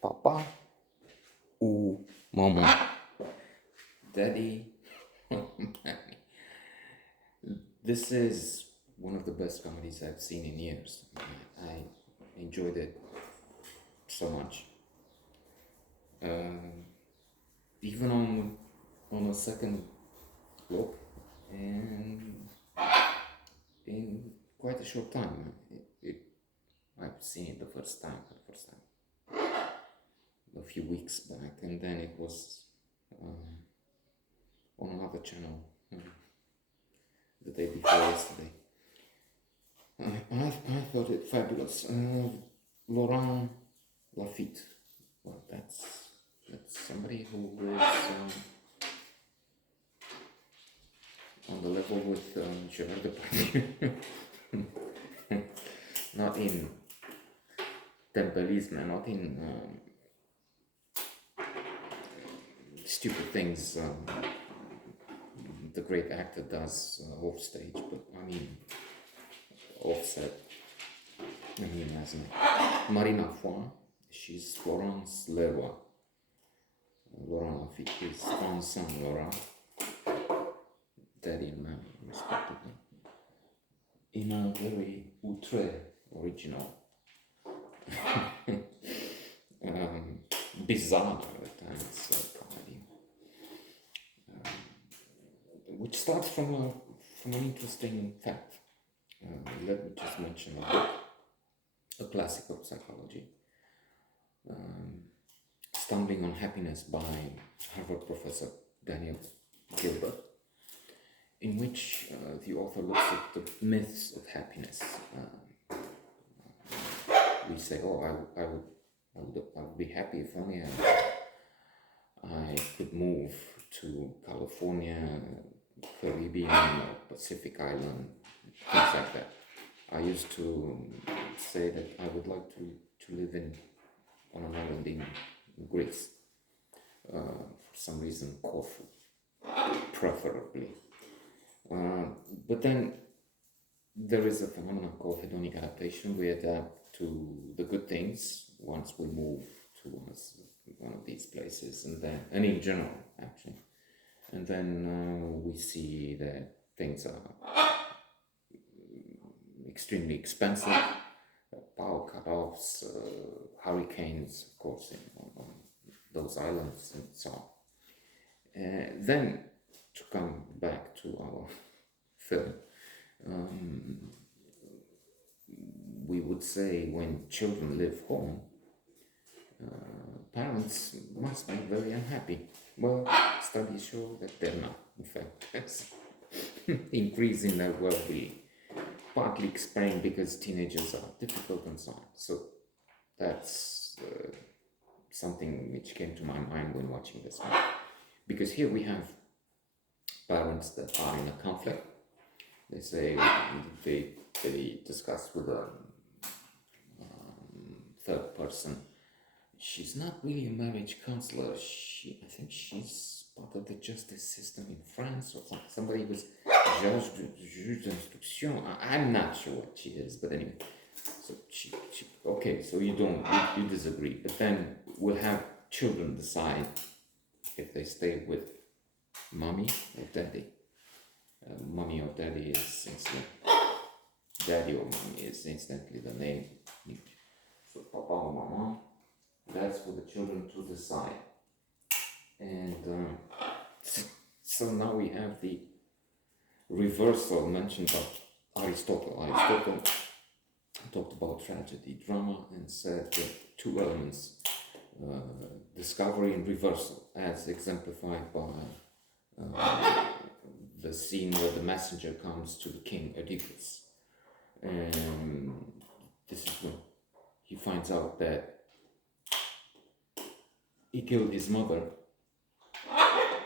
Papa ou Maman? Daddy. This is one of the best comedies I've seen in years. I enjoyed it so much. Um, Even on a second look, and in quite a short time. I've seen it the first time, a few weeks back, and then it was on another channel the day before yesterday. I thought it fabulous. Laurent Lafitte. Well, that's somebody who was on the level with Gerard Depardieu. Not in tempelisme, not in stupid things the great actor does off stage, but I mean offset. I mean, as Marina Foy, she's Florence Leroy. Laurent Lafitte is Vincent Laurent, daddy and mommy, respectively, in a very outre original, bizarre at times comedy, which starts from an interesting fact. Let me just mention a book, a classic of psychology, Stumbling on Happiness by Harvard professor Daniel Gilbert, in which the author looks at the myths of happiness. We say, oh, I would be happy if only I could move to California, Caribbean, or Pacific Island, things like that. I used to say that I would like to live on an island in Greece, for some reason Corfu, preferably. But then there is a phenomenon called hedonic adaptation. We adapt to the good things once we move to one of these places, and in general, actually. And then we see that things are extremely expensive, power cutoffs, hurricanes, of course, on those islands and so on. Then, to come back to our film, we would say when children live home, parents must be very unhappy. Well, studies show that they're not, in fact. That's increasing their well-being, partly explained because teenagers are difficult and so on. So that's something which came to my mind when watching this one. Because here we have parents that are in a conflict. They say, they discuss with a third person, she's not really a marriage counselor. I think she's part of the justice system in France or something. Somebody was juge d'instruction. I'm not sure what she is, but anyway. So she okay, so you disagree. But then we'll have children decide if they stay with mommy or daddy. Mommy or daddy is daddy or mommy is instantly the name. So papa or mama, that's for the children to decide. And so now we have the reversal mentioned by Aristotle. Aristotle talked about tragedy, drama, and said that two elements, discovery and reversal, as exemplified by the scene where the messenger comes to the king Oedipus. And this is when he finds out that he killed his mother.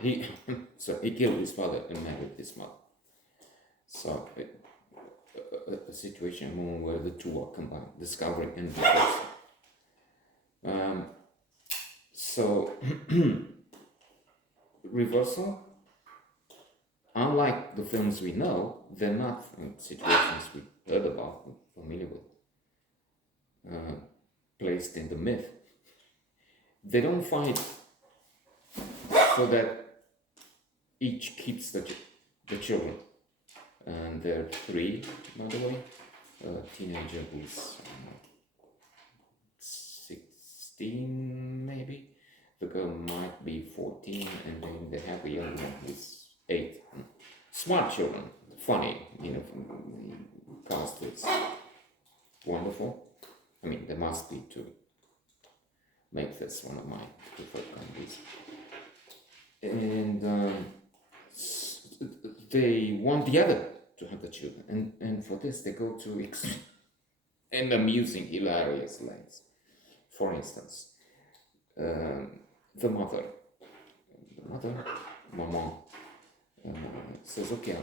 He killed his father and married his mother. So a situation where the two are combined, discovery and reversal. So reversal, unlike the films we know, they're not situations we heard about, we're familiar with, placed in the myth. they don't fight so that each keeps the children. And there are three, by the way. A teenager who's 16, maybe. The girl might be 14, and then they have a young one who's 8. Smart children, funny, cast is wonderful. I mean, there must be to make this one of my preferred comedies. And they want the other to have the children, and for this they go to and amusing, hilarious lengths. For instance, the mother, Maman, says, okay,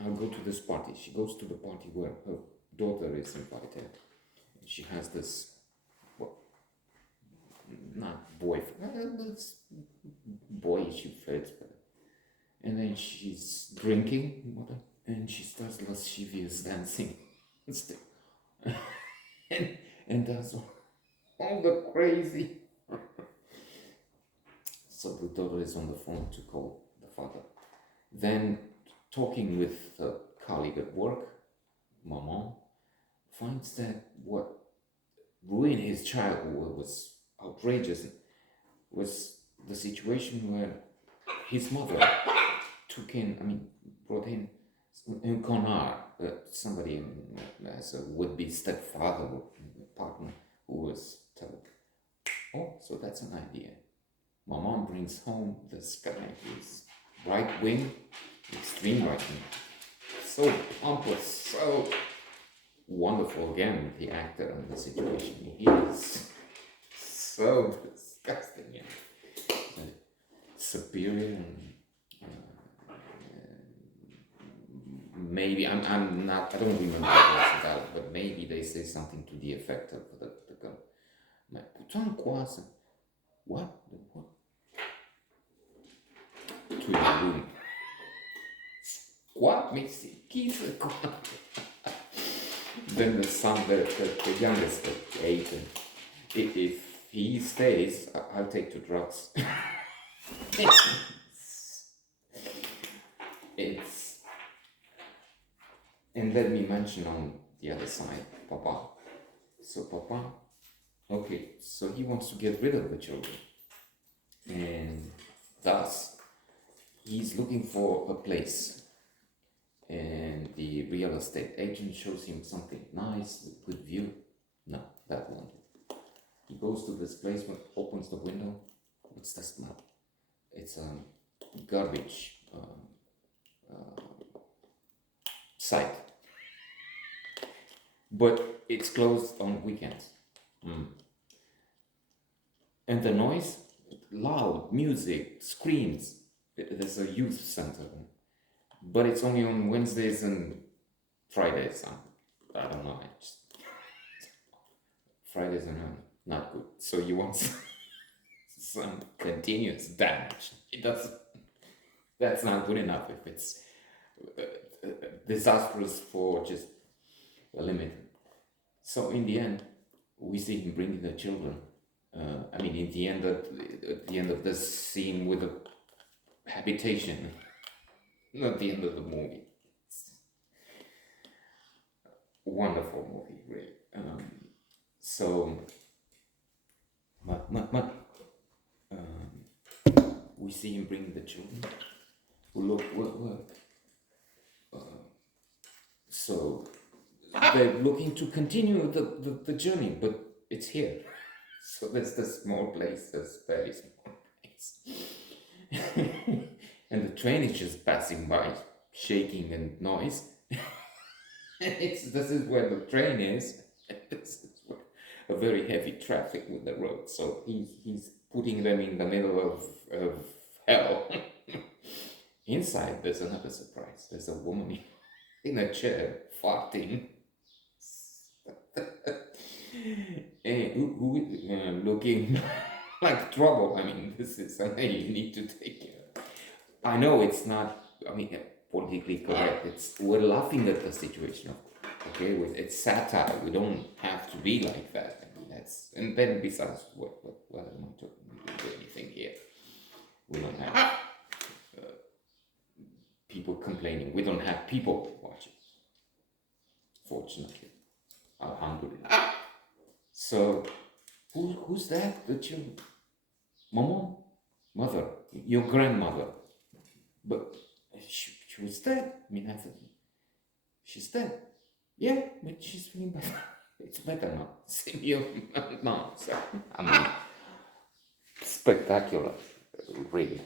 I'll go to this party. She goes to the party where her daughter is invited. She has this, well, not boyfriend, it's boyish face, but, and then she's drinking, and she starts lascivious dancing, and does all the crazy. So the daughter is on the phone to call the father. Then, talking with a colleague at work, Maman finds that what ruined his childhood was outrageous was the situation where his mother brought in un connard, somebody as a would-be stepfather or partner who was telling, oh, so that's an idea. Maman brings home this guy who's right-wing, extreme right-wing, so pompous, so wonderful again, the actor and the situation. He is so disgusting, superior, and maybe I'm not. I don't remember what about, but maybe they say something to the effect of the girl. Mais putain quoi? What? To your room. Quoi? Mais c'est qui ce quoi? Then the son, the youngest, at 8, if he stays, I'll take to drugs. it's and let me mention on the other side, Papa. So Papa, okay, so he wants to get rid of the children, and thus he's looking for a place. And the real estate agent shows him something nice with good view. No, that won't do. He goes to this place, opens the window. What's the smell? It's a garbage site, but it's closed on weekends. And the noise, loud music, screams. There's a youth center. But it's only on Wednesdays and Fridays. I don't know. Fridays are not good. So you want some continuous damage. It doesn't. That's not good enough if it's disastrous for just a limit. So in the end, we see him bringing the children. At the end of this scene with the habitation. Not the end of the movie. Wonderful movie, really. We see him bringing the children who look. So they're looking to continue the journey, but it's here. So there's this small place, this very small place. And the train is just passing by, shaking and noise. This is where the train is. This is where a very heavy traffic with the road. So he's putting them in the middle of hell. Inside, there's another surprise. There's a woman in a chair farting. And who looking like trouble. This is something you need to take care of. I know it's not, politically correct. We're laughing at the situation, okay? It's satire. We don't have to be like that. And then besides, what am I talking? We don't do anything here. We don't have people complaining. We don't have people watching. Fortunately, alhamdulillah. So, who's that? Maman, mother, your grandmother. But she was dead. I mean, I thought, she's dead. Yeah, but she's feeling better. It's better now. Same your mom. So, I mean, spectacular, really.